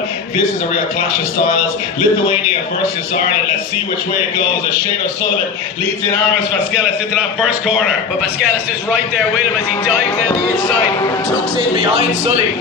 one. This is a real clash of styles. Lithuania versus Ireland. Let's see which way it goes as Shane O'Sullivan leads in Armas Vaskelis into that first corner. But Vaskelis is right there with him as he dives down the inside, tucks in behind Sully.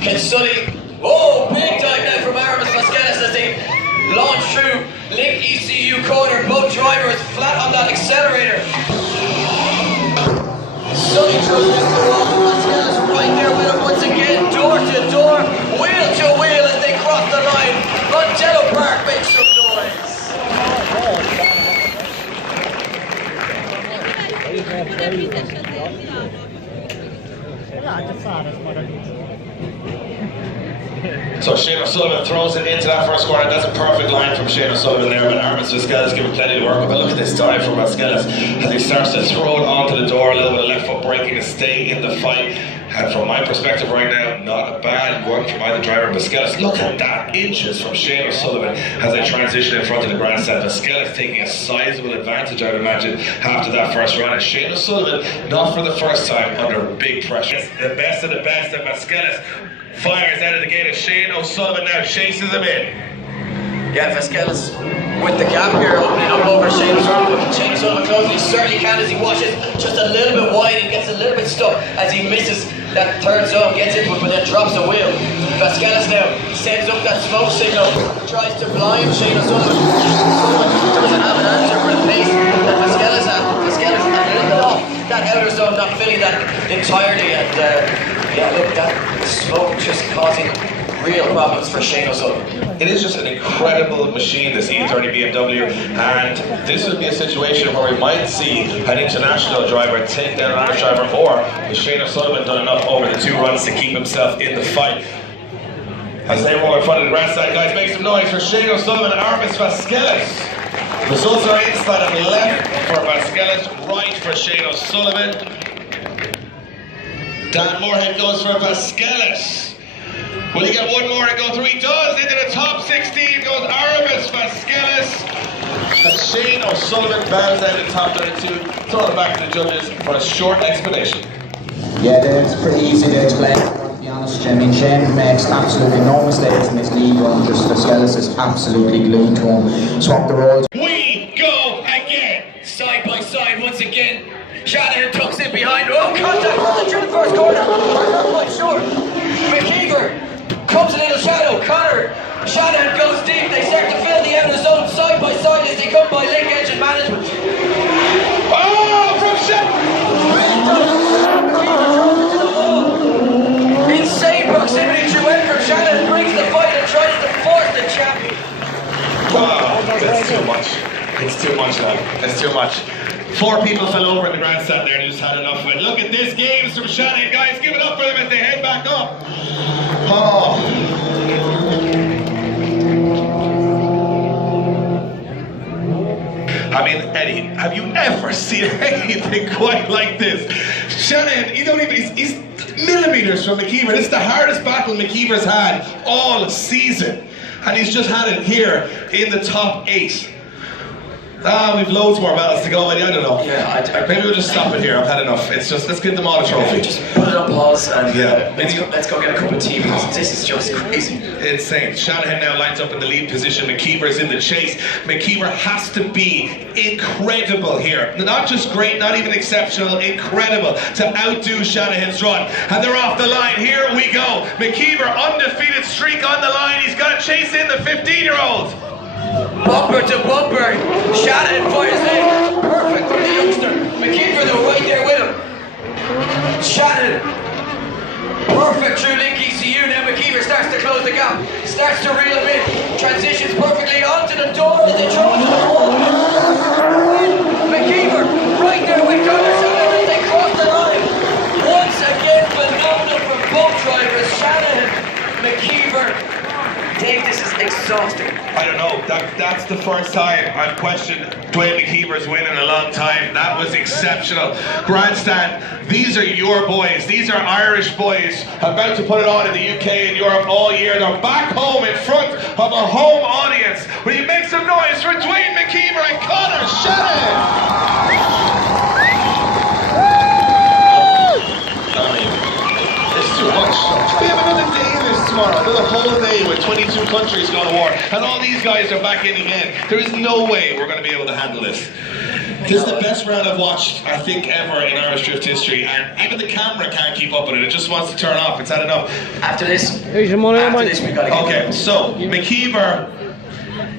Can Sully... Oh, big dive now from Armas Vaskelis as they launch through Link ECU corner. Both drivers flat on that accelerator. Sully throws this to wall. Vaskelis right there with him once again, door to door, wheel to wheel as they cross the line. Montello Park makes some noise. So Shane O'Sullivan throws it into that first corner. That's a perfect line from Shane O'Sullivan there, but Armas Vaskelis giving plenty to work with. But look at this dive from Vaskelis as he starts to throw it onto the door, a little bit of left foot braking to stay in the fight. And from my perspective right now, not a bad work from either driver. Vaskelis, look at that, inches from Shane O'Sullivan as they transition in front of the grandstand. Vaskelis taking a sizable advantage, I would imagine, after that first run. And Shane O'Sullivan, not for the first time, under big pressure. The best of the best, and Vaskelis fires out of the gate as Shane O'Sullivan now chases him in. Yeah, Vaskelis with the gap here opening up over Shane O'Sullivan. Shane O'Sullivan closes, he certainly can as he washes just a little bit wide and gets a little bit stuck as he misses that third zone, gets into it but then drops a wheel. Vaskelis now sends up that smoke signal, tries to blind Shane O'Sullivan. Doesn't have an answer for the pace that Vaskelis had. Vaskelis a little bit off that outer zone, not filling that entirely, and yeah, look, that smoke just causing real problems for Shane O'Sullivan. It is just an incredible machine, this E30 BMW, and this would be a situation where we might see an international driver take down an Irish driver, or has Shane O'Sullivan done enough over the 2 runs to keep himself in the fight? As they roll in front of the grandstand, guys, make some noise for Shane O'Sullivan and Armas Vaskelis. Results are inside on the left for Vaskelis, right for Shane O'Sullivan. Dan Moorhead goes for Vaskelis. Will he get one more and go through? He does! Into the top 16 goes Armas Vaskelis. And Shane O'Sullivan bows out in top 32. Throw it back to the judges for a short explanation. Yeah, it's pretty easy to explain, to be honest. I mean, Shane makes absolutely no mistakes in this lead run. Just Vaskelis is absolutely glued to him. Swap the roles. We go again! Side by side once again. Shanahan tucks in behind. Oh, contact right through the first corner. Not quite sure. McKeever comes a little shadow. Connor, Shanahan goes deep. They start to fill the outer zone side by side as they come by link engine management. Oh, from Shanahan! Insane proximity through from Shanahan brings the fight and tries to force the champion. Wow, that's too much. It's too much now. It's too much. 4 people fell over in the grandstand there and just had enough of it. Look at this, games from Shanahan, guys. Give it up for them as they head back up. Oh. I mean, Eddie, have you ever seen anything quite like this? Shanahan, you don't even, he's millimeters from McKeever. This is the hardest battle McKeever's had all season. And he's just had it here in the top 8. We've loads more battles to go, Eddie. I don't know. Yeah, maybe we'll just stop it here. I've had enough. It's just, let's give them all a trophy. Just put it on pause and yeah. let's go get a cup of tea because this is just crazy. Insane. Shanahan now lines up in the lead position. McKeever is in the chase. McKeever has to be incredible here. Not just great, not even exceptional, incredible to outdo Shanahan's run. And they're off the line. Here we go. McKeever, undefeated streak on the line. He's got to chase in the 15-year-old. Bumper to bumper, Shanahan fires in, perfect for the youngster. McKeever though right there with him. Shanahan, perfect through link ECU. Now McKeever starts to close the gap, starts to reel him in, transitions perfectly onto the door as they throw it to the wall. McKeever right there with Connor Shanahan as they cross the line. Once again phenomenal from both drivers, Shanahan, McKeever. Dave, this is exhausting. I don't know, that's the first time I've questioned Dwayne McKeever's win in a long time. That was exceptional. Grandstand, these are your boys. These are Irish boys about to put it on in the UK and Europe all year. They're back home in front of a home audience. Will you make some noise for Dwayne McKeever and Connor Shanahan? I mean, it's too much. We have another day in this tomorrow, another whole day with 22 countries going to war, and all these guys are back in again. There is no way we're going to be able to handle this. This is the best round I've watched, I think, ever in Irish drift history, and even the camera can't keep up with it. It just wants to turn off. It's had enough. After this we got to get Okay, so McKeever,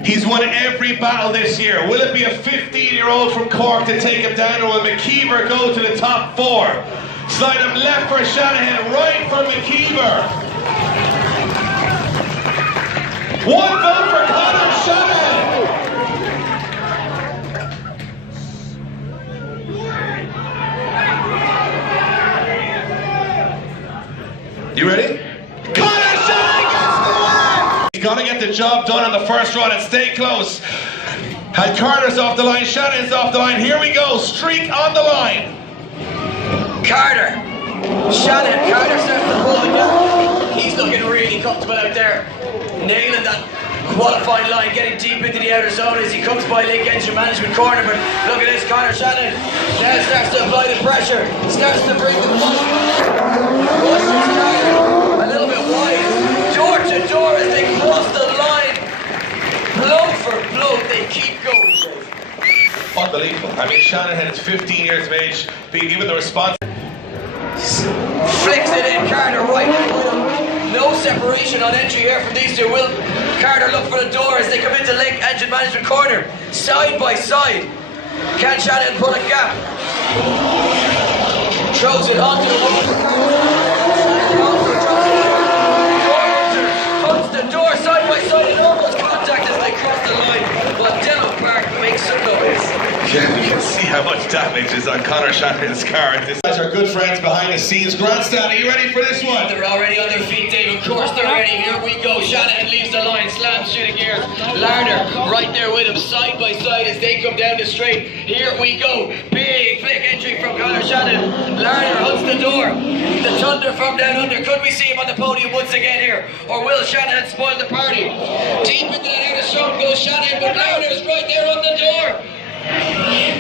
he's won every battle this year. Will it be a 15-year-old from Cork to take him down, or will McKeever go to the top 4? Slide him left for Shanahan, right for McKeever. One vote for Conor Shanahan. You ready? Conor Shanahan gets the win! He's got to get the job done on the first run and stay close. Had Carter's off the line, Shanahan's off the line. Here we go, streak on the line. Carter starting to pull the gap. He's looking really comfortable out there, nailing that qualifying line, getting deep into the outer zone as he comes by link engine management corner. But look at this, Conor Shanahan now starts to apply the pressure, starts to bring the a little bit wide, door to door as they cross the line, blow for blow, they keep going. Unbelievable. I mean, Shanahan is 15 years of age, being given the response. Flicks it in, Carter right. No separation on entry here from these two. Will Carter look for the door as they come into link engine management corner, side by side. Can Shanahan pull a gap? Throws it onto the wall. Puts the door side by side and almost contact as they cross the line. But Dello Park makes some noise. Yeah, you can see how much damage is on Conor Shanahan's car. These guys are good friends behind the scenes. Grandstand, are you ready for this one? They're already on their feet, Dave. Of course they're ready. Here we go. Shanahan leaves the line, slams through the gears. Larder right there with him, side by side as they come down the straight. Here we go. Big flick entry from Conor Shanahan. Larder hunts the door. The thunder from down under. Could we see him on the podium once again here? Or will Shanahan spoil the party? Deep into that outer zone goes Shanahan, but Larder's right there on the door.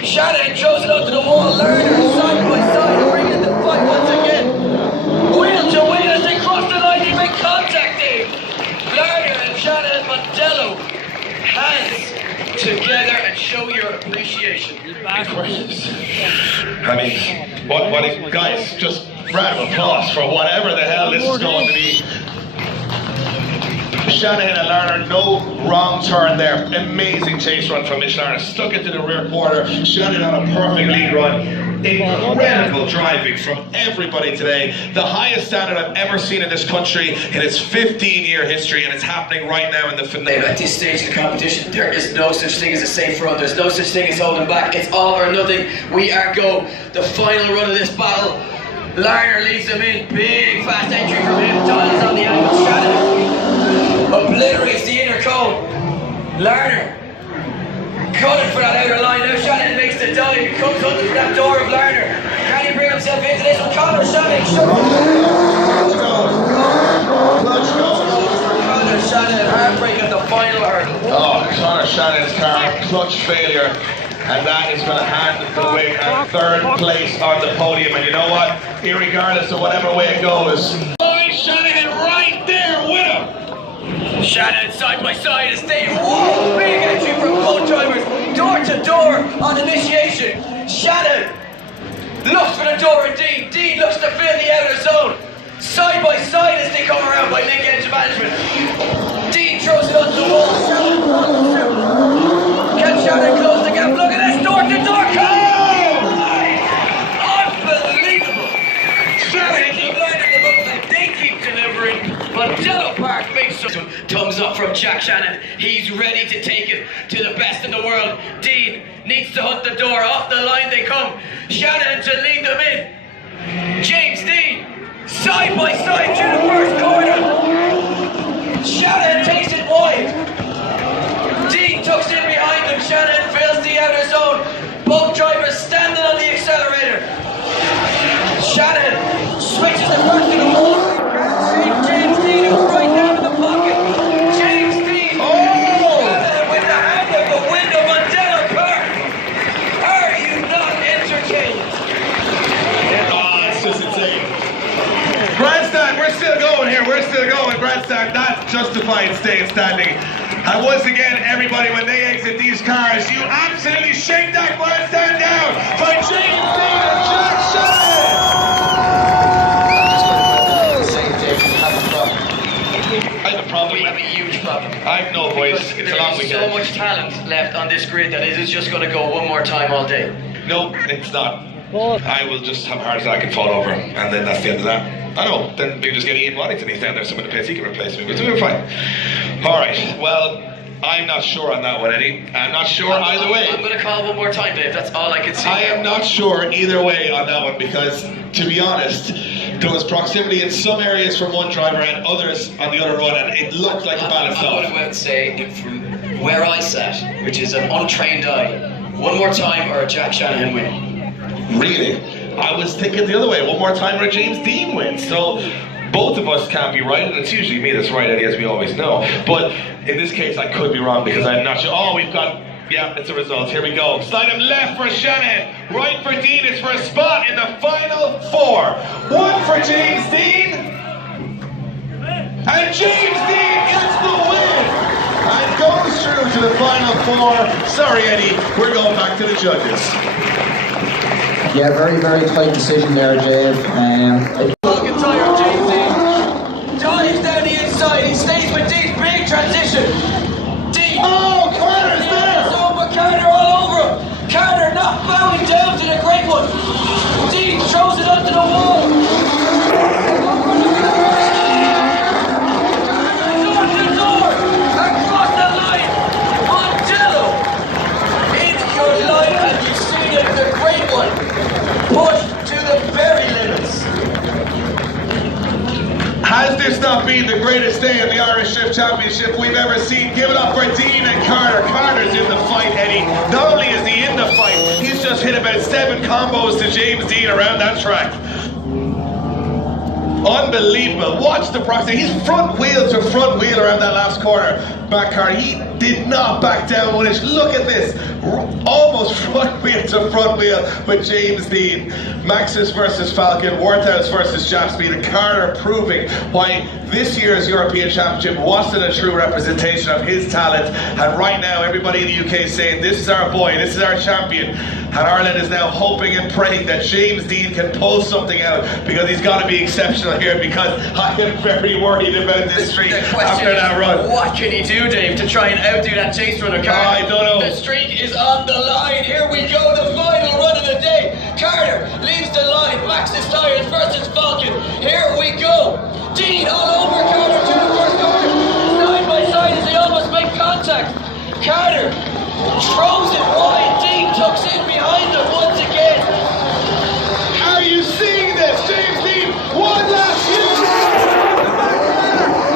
Shanahan throws it onto the wall. Lerner side by side, bringing the fight once again. Wheel to wheel as they cross the line. They make contact, Dave. Lerner and Shanahan Mondello hands together and show your appreciation. I mean, what guys, just round of applause for whatever the hell this is going to be. Shanahan and Larner, no wrong turn there. Amazing chase run from Mitch Larner. Stuck into the rear quarter. Shanahan on a perfect lead run. Incredible driving from everybody today. The highest standard I've ever seen in this country in its 15-year history, and it's happening right now in the finale. At this stage of the competition, there is no such thing as a safe run. There's no such thing as holding back. It's all or nothing. We are go. The final run of this battle. Larner leads them in. Big fast entry from him. Dials on the angle. Shanahan obliterates the inner cone. Larner cutting for that outer line. Now Shanahan makes the dive. He comes under for that door of Larner. Can he bring himself into this one? Conor Shanahan Conor Shanahan heartbreak at the final hurdle. Oh, Conor Shanahan's car, clutch failure. And that is going to hand the win at third place on the podium. And you know what? Irregardless of whatever way it goes, Shanahan right there with him. Shanahan side by side as they whoa, big entry from both drivers, door to door on initiation. Shanahan looks for the door and Dean looks to fill the outer zone. Side by side as they come around by link engine management. Dean throws it onto the wall. Shanahan runs through. Can Shanahan close the gap? Look at this, door to door. Unbelievable. Shanahan keep lining them up and they keep delivering. But Dello Park makes some thumbs up from Jack Shanahan. He's ready to take it to the best in the world. Dean needs to hunt the door. Off the line they come. Shanahan to lead them in. James Dean, side by side through the first corner. Shanahan takes it wide. Dean tucks in behind him. Shanahan fills the outer zone. Both drivers standing on the accelerator. Shanahan switches it back to the wall. James Dean is right down in the pocket. James Dean. Shanahan with the hand of the window on Dello Park. Are you not entertained? Oh, it's just insane. Grandstand, we're still going here. We're still going. justified staying standing. And once again, everybody, when they exit these cars, you absolutely shake that grandstand down for James Dean and Jack Shanahan! I have a problem. We have a huge problem. I know, boys. It's a long There's weekend. so much talent left on this grid that it is just going to go one more time all day. No, it's not. I will just have a heart attack and fall over, and then that's the end of that. I know, then we just get Ian Waddington, he's down there, someone in the place, he can replace me, but we're fine. Alright, well, I'm not sure on that one, Eddie. I'm not sure either way. I'm going to call one more time, Dave, that's all I can see. I am not sure either way on that one, because, to be honest, there was proximity in some areas from one driver and others on the other run, and it looked like a balanced I'm going to go out and say, from where I sat, which is an untrained eye, one more time or a Jack Shanahan win. Really? I was thinking the other way, one more time or a James Dean win. So both of us can't be right, and it's usually me that's right, Eddie, as we always know. But in this case, I could be wrong because I'm not sure. Oh, we've got, yeah, it's the results. Here we go. Slide him left for Shanahan, right for Dean. It's for a spot in the final four. One for James Dean, and James Dean gets the win and goes through to the final four. Sorry, Eddie, we're going back to the judges. Yeah, very, very tight decision there, Dave. Fucking tired, James Dean. Dives down the inside, he stays with Dean, big transition. Dean. Oh, Carter's there! It's over, Carter all over him. Carter not bowing down to the great one. Dean throws it onto the wall. Door, across the line. Montello. In your line, and you see it, the great one. Pushed to the very limits. Has this not been the greatest day in the Irish Shift Championship we've ever seen? Give it up for Dean and Carter. Carter's in the fight, Eddie. Not only is he in the fight, he's just hit about 7 combos to James Dean around that track. Unbelievable. Watch the proxy. He's front wheel to front wheel around that last corner. Back car. He did not back down one inch. Look at this. Almost front wheel to front wheel with James Dean. Maxis versus Falcon. Warthouse versus Japspeed. And Carter proving why this year's European Championship wasn't a true representation of his talent. And right now, everybody in the UK is saying, this is our boy, this is our champion. And Ireland is now hoping and praying that James Dean can pull something out, because he's got to be exceptional here, because I am very worried about this streak after that run. What can he do, Dave, to try and outdo that chase runner, Carter? I don't know. The streak is on the line. Here we go, the final run of the day. Carter leaves the line. Maxis Tires versus Falcon. Here we go. Dean all over Carter to the first corner. Side by side as they almost make contact. Carter throws it wide. Dean tucks in behind him once again. Are you seeing this? James Dean, one last year.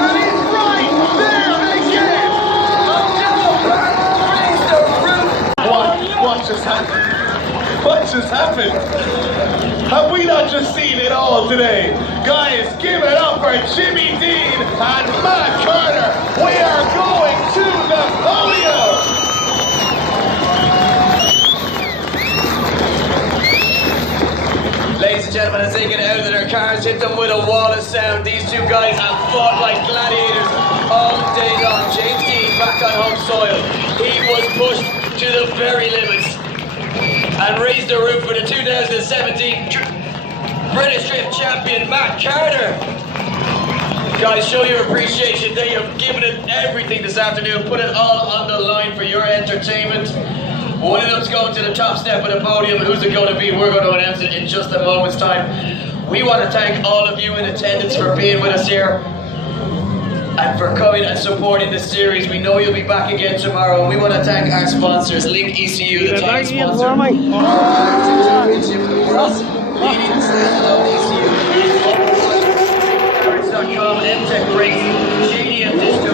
And he's right there again. Raise the roof. What just happened? What just happened? Have we not just seen it all today? Guys, give it up for Jimmy Dean and Matt Carter. We are going to the podium. Ladies and gentlemen, as they get out of their cars, hit them with a wall of sound. These two guys have fought like gladiators all day long. James Dean back on home soil. He was pushed to the very limits and raised the roof for the 2017 British Drift Champion, Matt Carter. Guys, show your appreciation. They have given it everything this afternoon, put it all on the line for your entertainment. One of them's going to the top step of the podium. Who's it going to be? We're going to announce it in just a moment's time. We want to thank all of you in attendance for being with us here and for coming and supporting this series. We know you'll be back again tomorrow. And we want to thank our sponsors, Link ECU, the title sponsor. Leading standalone ECU. MTech Racing, JDM Distro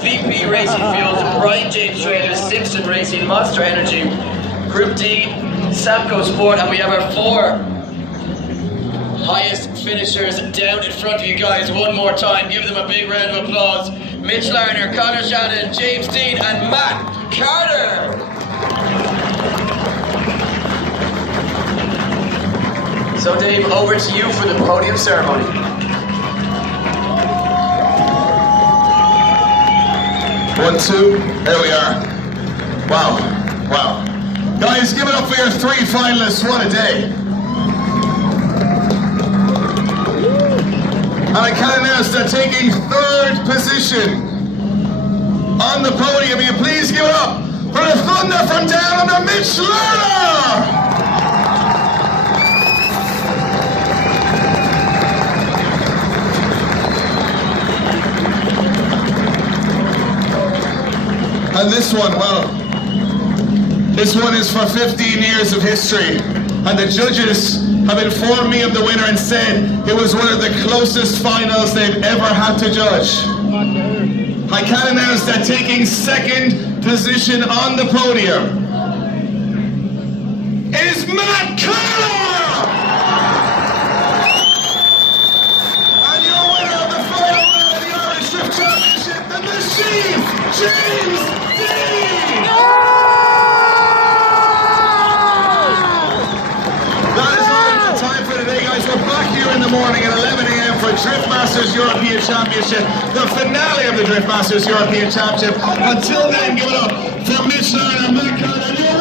16, VP Racing Fuels, Brian James Trailers, Simpson Racing, Monster Energy, Group D, Samco Sport, and we have our 4 highest finishers down in front of you guys one more time. Give them a big round of applause. Mitch Larner, Connor Shannon, James Dean, and Matt Carter. So Dave, over to you for the podium ceremony. 1, 2, there we are. Wow, wow. Guys, give it up for your 3 finalists, what a day. And I can announce that taking 3rd position on the podium, will you please give it up for the Thunder from down under, Mitch Lerner! And this one, well, this one is for 15 years of history. And the judges have informed me of the winner and said it was one of the closest finals they've ever had to judge. I can announce that taking 2nd position on the podium is Matt Carter! And your winner of the final round of the Irish Drift Championship, the Machine, James Dean! That is all the time for today, guys. We're back here in the morning at 11 a.m. for Drift Masters European Championship, the finale of the Drift Masters European Championship. Until then, give it up for Mitch Lerner and Matt Carter.